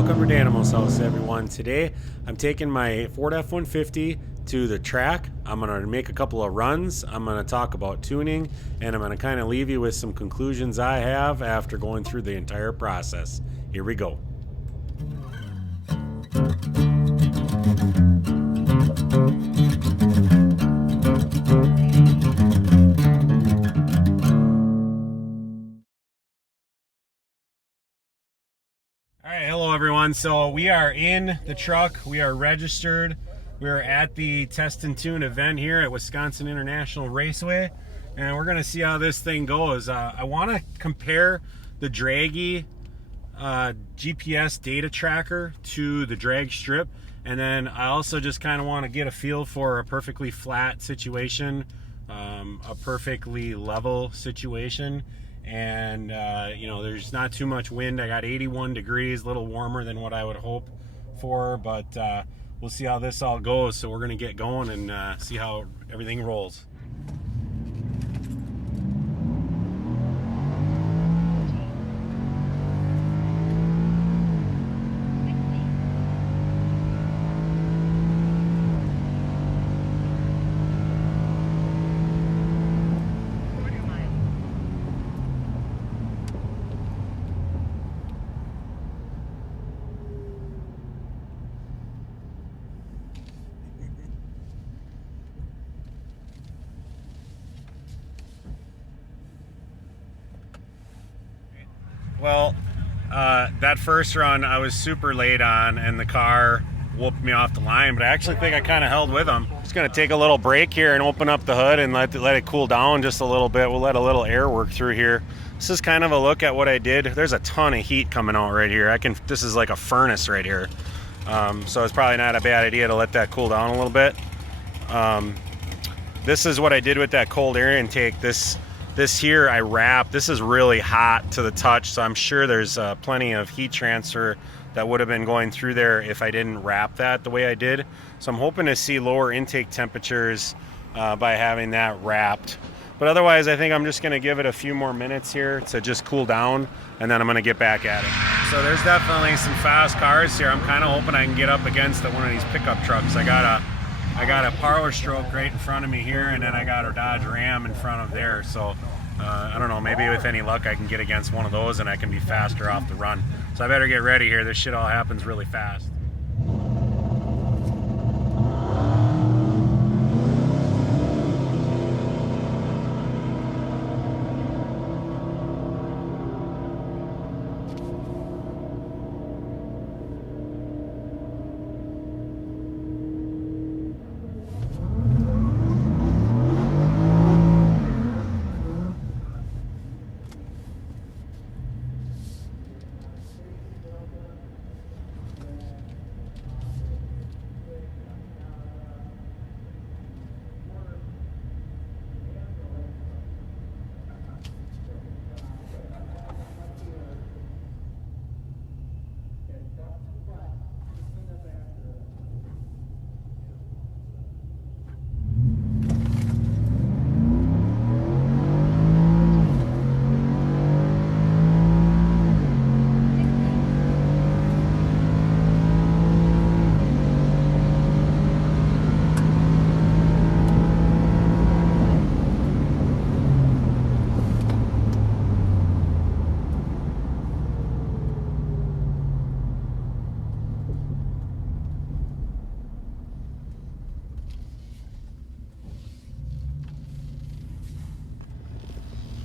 Welcome to Danimal's House, everyone. Today I'm taking my Ford F-150 to the track. I'm going to make a couple of runs. I'm going to talk about tuning, and I'm going to kind of leave you with some conclusions I have after going through the entire process. Here we go. All right, hello everyone. So we are in the truck. We are registered. We are at the Test and Tune event here at Wisconsin International Raceway, and we're gonna see how this thing goes. I want to compare the Dragy GPS data tracker to the drag strip, and then I also just kind of want to get a feel for a perfectly flat situation, a perfectly level situation. And you know, there's not too much wind. I got 81 degrees, a little warmer than what I would hope for, but we'll see how this all goes. So we're gonna get going and see how everything rolls. Well, that first run I was super late on, and the car whooped me off the line, but I actually think I kind of held with them. Just going to take a little break here and open up the hood and let it cool down just a little bit. We'll let a little air work through here. This is kind of a look at what I did. There's a ton of heat coming out right here. This is like a furnace right here. So it's probably not a bad idea to let that cool down a little bit. This is what I did with that cold air intake. This here I wrapped. This is really hot to the touch, so I'm sure there's plenty of heat transfer that would have been going through there if I didn't wrap that the way I did. So I'm hoping to see lower intake temperatures by having that wrapped. But otherwise, I think I'm just going to give it a few more minutes here to just cool down, and then I'm going to get back at it. So there's definitely some fast cars here. I'm kind of hoping I can get up against one of these pickup trucks. I got a Power Stroke right in front of me here, and then I got a Dodge Ram in front of there. So I don't know, maybe with any luck I can get against one of those and I can be faster off the run. So I better get ready here. This shit all happens really fast.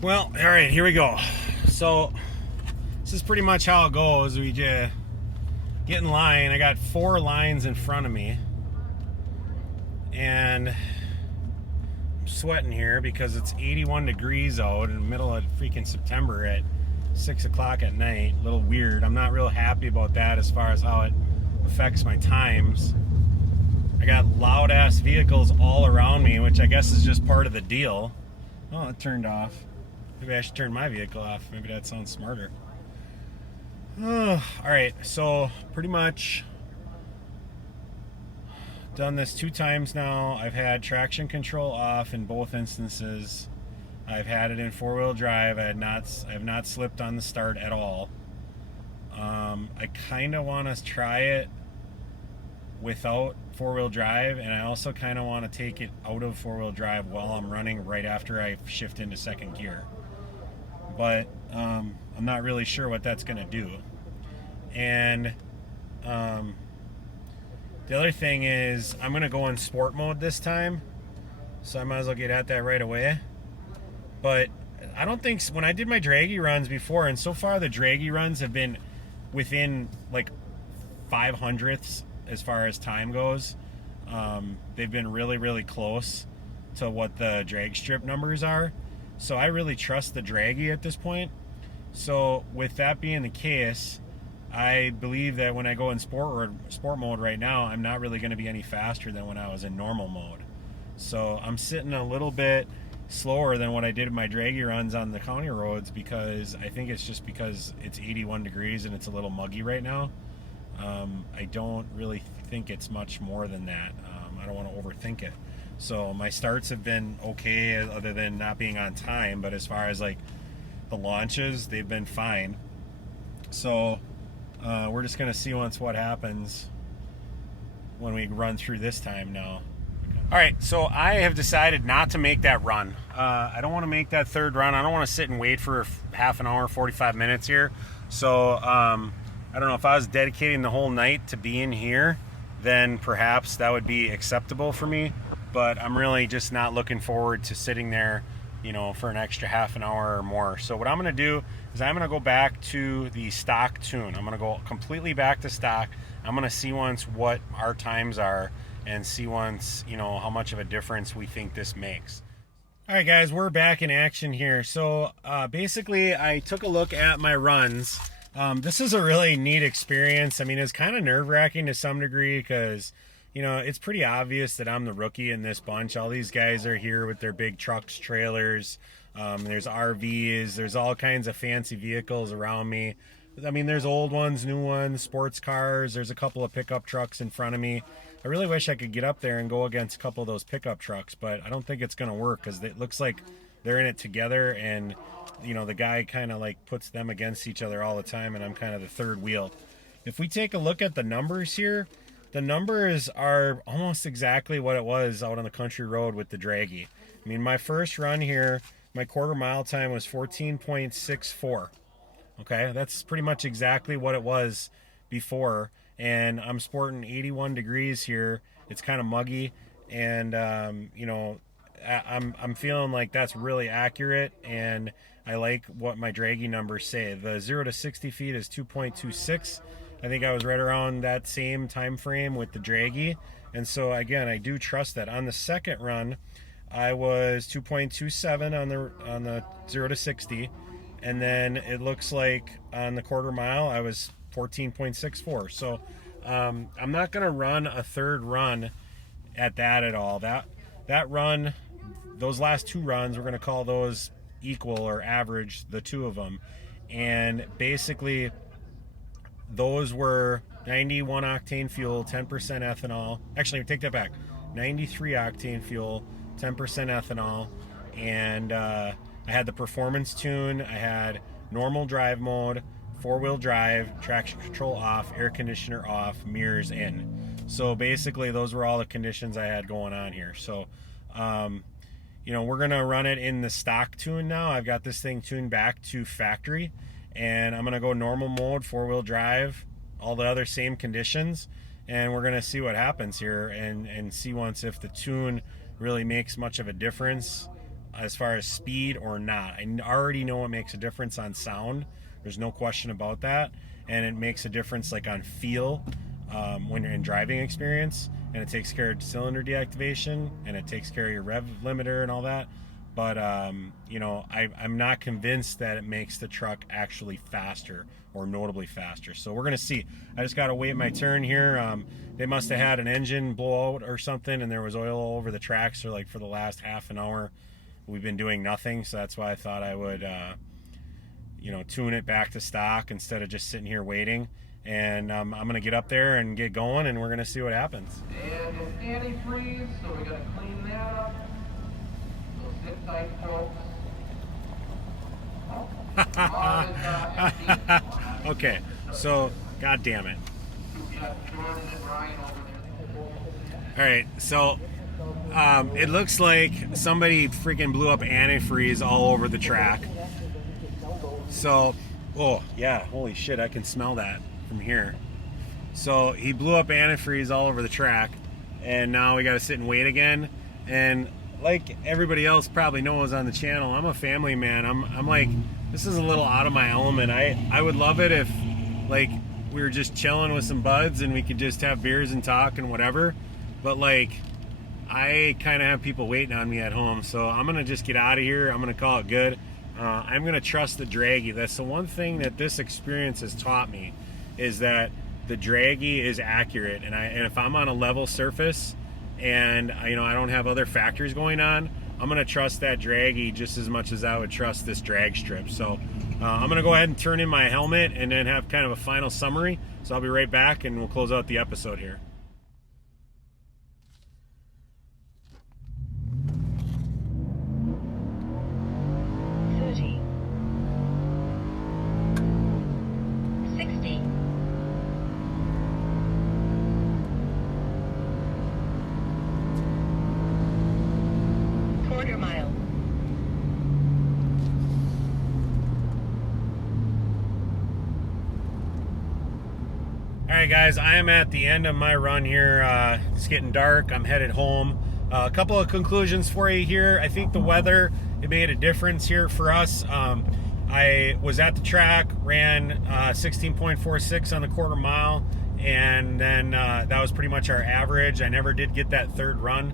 Well, all right, here we go. So this is pretty much how it goes. We just get in line. I got 4 lines in front of me, and I'm sweating here because it's 81 degrees out in the middle of freaking September at 6 o'clock at night. A little weird. I'm not real happy about that as far as how it affects my times. I got loud ass vehicles all around me, which I guess is just part of the deal. Oh, it turned off. Maybe I should turn my vehicle off. Maybe that sounds smarter. All right, so pretty much done this 2 times now. I've had traction control off in both instances. I've had it in 4-wheel drive. I have not slipped on the start at all. I kind of want to try it without four-wheel drive, and I also kind of want to take it out of four-wheel drive while I'm running right after I shift into second gear. But I'm not really sure what that's going to do. And the other thing is I'm going to go in sport mode this time, so I might as well get at that right away. But I don't think, when I did my Dragy runs before, and so far the Dragy runs have been within like 500ths as far as time goes. They've been really, really close to what the drag strip numbers are. So I really trust the Dragy at this point. So with that being the case, I believe that when I go in sport mode right now, I'm not really going to be any faster than when I was in normal mode. So I'm sitting a little bit slower than what I did in my Dragy runs on the county roads, because I think it's just because it's 81 degrees and it's a little muggy right now. I don't really think it's much more than that. I don't want to overthink it. So my starts have been okay, other than not being on time, but as far as like the launches, they've been fine. So we're just going to see what happens when we run through this time now. All right, so I have decided not to make that run. I don't want to make that third run. I don't want to sit and wait for half an hour, 45 minutes here. So I don't know, if I was dedicating the whole night to being here, then perhaps that would be acceptable for me. But I'm really just not looking forward to sitting there, you know, for an extra half an hour or more. So what I'm going to do is I'm going to go back to the stock tune. I'm going to go completely back to stock. I'm going to see once what our times are, and see once, you know, how much of a difference we think this makes. All right, guys, we're back in action here. So basically, I took a look at my runs. This is a really neat experience. I mean, it's kind of nerve-wracking to some degree, because, you know, it's pretty obvious that I'm the rookie in this bunch. All these guys are here with their big trucks, trailers. There's RVs. There's all kinds of fancy vehicles around me. I mean, there's old ones, new ones, sports cars. There's a couple of pickup trucks in front of me. I really wish I could get up there and go against a couple of those pickup trucks, but I don't think it's going to work, because it looks like they're in it together, and, you know, the guy kind of like puts them against each other all the time, and I'm kind of the third wheel. If we take a look at the numbers here, the numbers are almost exactly what it was out on the country road with the Dragy. I mean, my first run here, my quarter mile time was 14.64. Okay, that's pretty much exactly what it was before, and I'm sporting 81 degrees here. It's kind of muggy, and you know, I'm feeling like that's really accurate, and I like what my Dragy numbers say. The 0 to 60 feet is 2.26. I think I was right around that same time frame with the Dragy, and so again, I do trust that. On the second run, I was 2.27 on the 0 to 60. And then it looks like on the quarter mile, I was 14.64. So I'm not going to run a third run at that at all. That run, those last two runs, we're going to call those equal or average, the two of them. And basically, those were 91 octane fuel, 10% ethanol. Actually, take that back. 93 octane fuel, 10% ethanol, and I had the performance tune, I had normal drive mode, four-wheel drive, traction control off, air conditioner off, mirrors in. So basically, those were all the conditions I had going on here. So, you know, we're going to run it in the stock tune now. I've got this thing tuned back to factory, and I'm going to go normal mode, four-wheel drive, all the other same conditions, and we're going to see what happens here, and see once if the tune really makes much of a difference as far as speed or not. I already know it makes a difference on sound. There's no question about that. And it makes a difference like on feel when you're in driving experience. And it takes care of cylinder deactivation, and it takes care of your rev limiter and all that. But, you know, I'm not convinced that it makes the truck actually faster or notably faster. So we're going to see. I just got to wait my turn here. They must have had an engine blowout or something, and there was oil all over the tracks for the last half an hour. We've been doing nothing, so that's why I thought I would, you know, tune it back to stock instead of just sitting here waiting. And I'm going to get up there and get going, and we're going to see what happens. And it's antifreeze, so we got to clean that up. So sit tight, folks. Okay, So, god damn it. Yeah, Jordan and Ryan over there. All right, so it looks like somebody freaking blew up antifreeze all over the track. So, oh yeah, holy shit, I can smell that from here. So he blew up antifreeze all over the track, and now we got to sit and wait again. And like everybody else probably knows on the channel, I'm a family man. I'm like, this is a little out of my element. I would love it if like we were just chilling with some buds and we could just have beers and talk and whatever. But like, I kind of have people waiting on me at home, so I'm gonna just get out of here. I'm gonna call it good. I'm gonna trust the Dragy. That's the one thing that this experience has taught me, is that the Dragy is accurate. And if I'm on a level surface and I don't have other factors going on, I'm gonna trust that Dragy just as much as I would trust this drag strip. So I'm gonna go ahead and turn in my helmet and then have kind of a final summary. So I'll be right back and we'll close out the episode here. 60. Quarter mile. All right, guys, I am at the end of my run here. It's getting dark. I'm headed home. A couple of conclusions for you here. I think the weather, it made a difference here for us. I was at the track, ran 16.46 on the quarter mile, and then that was pretty much our average. I never did get that third run,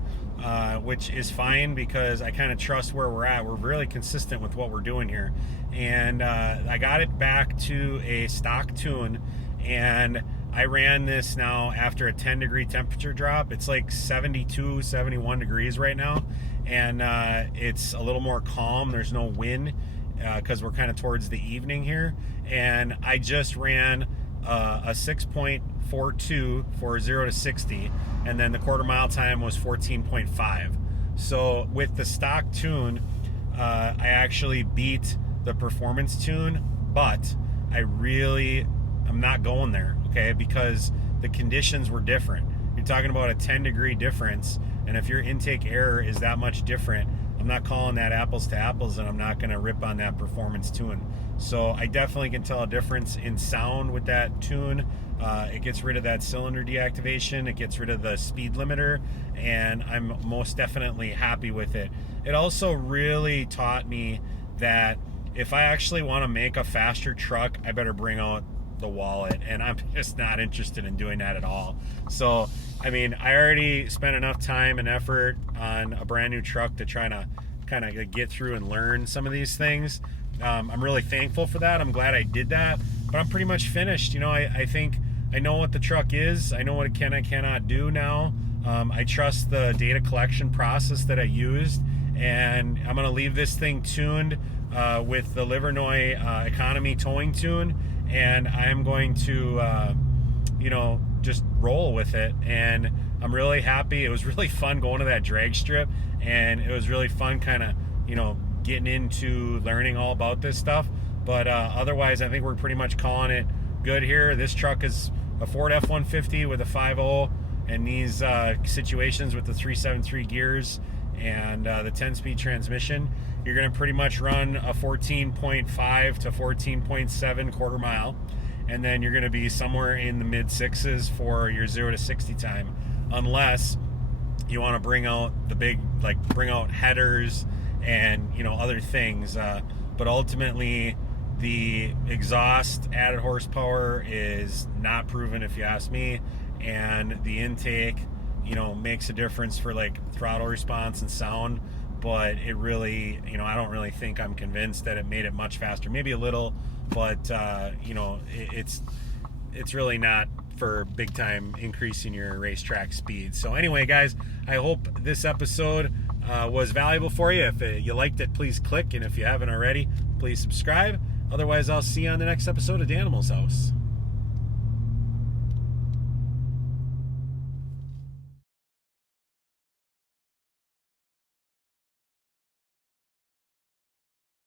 which is fine because I kind of trust where we're at. We're really consistent with what we're doing here. And I got it back to a stock tune, and I ran this now after a 10-degree temperature drop. It's like 72, 71 degrees right now, and it's a little more calm. There's no wind because we're kind of towards the evening here. And I just ran a 6.42 for 0 to 60, and then the quarter mile time was 14.5. So with the stock tune, I actually beat the performance tune, but I'm not going there, okay, because the conditions were different. You're talking about a 10-degree difference, and if your intake error is that much different, I'm not calling that apples to apples, and I'm not going to rip on that performance tune. So I definitely can tell a difference in sound with that tune. It gets rid of that cylinder deactivation, it gets rid of the speed limiter, and I'm most definitely happy with it. It also really taught me that if I actually want to make a faster truck, I better bring out the wallet, and I'm just not interested in doing that at all. So I mean, I already spent enough time and effort on a brand new truck to try to kind of get through and learn some of these things. I'm really thankful for that. I'm glad I did that, but I'm pretty much finished. I think I know what the truck is. I know what it can and cannot do now. I trust the data collection process that I used, and I'm going to leave this thing tuned with the Livernois economy towing tune, and I'm going to just roll with it. And I'm really happy. It was really fun going to that drag strip, and it was really fun kind of getting into learning all about this stuff. But otherwise, I think we're pretty much calling it good here. This truck is a Ford F-150 with a 5.0, and these situations with the 373 gears and the 10-speed transmission, you're going to pretty much run a 14.5 to 14.7 quarter mile, and then you're going to be somewhere in the mid sixes for your 0 to 60 time, unless you want to bring out the big, bring out headers and other things. But ultimately, the exhaust added horsepower is not proven, if you ask me, and the intake makes a difference for throttle response and sound. But it really, I don't really think I'm convinced that it made it much faster. Maybe a little, but it's really not for big time increasing your racetrack speed. So anyway, guys, I hope this episode was valuable for you. If you liked it, please click, and if you haven't already, please subscribe. Otherwise, I'll see you on the next episode of Danimal's House.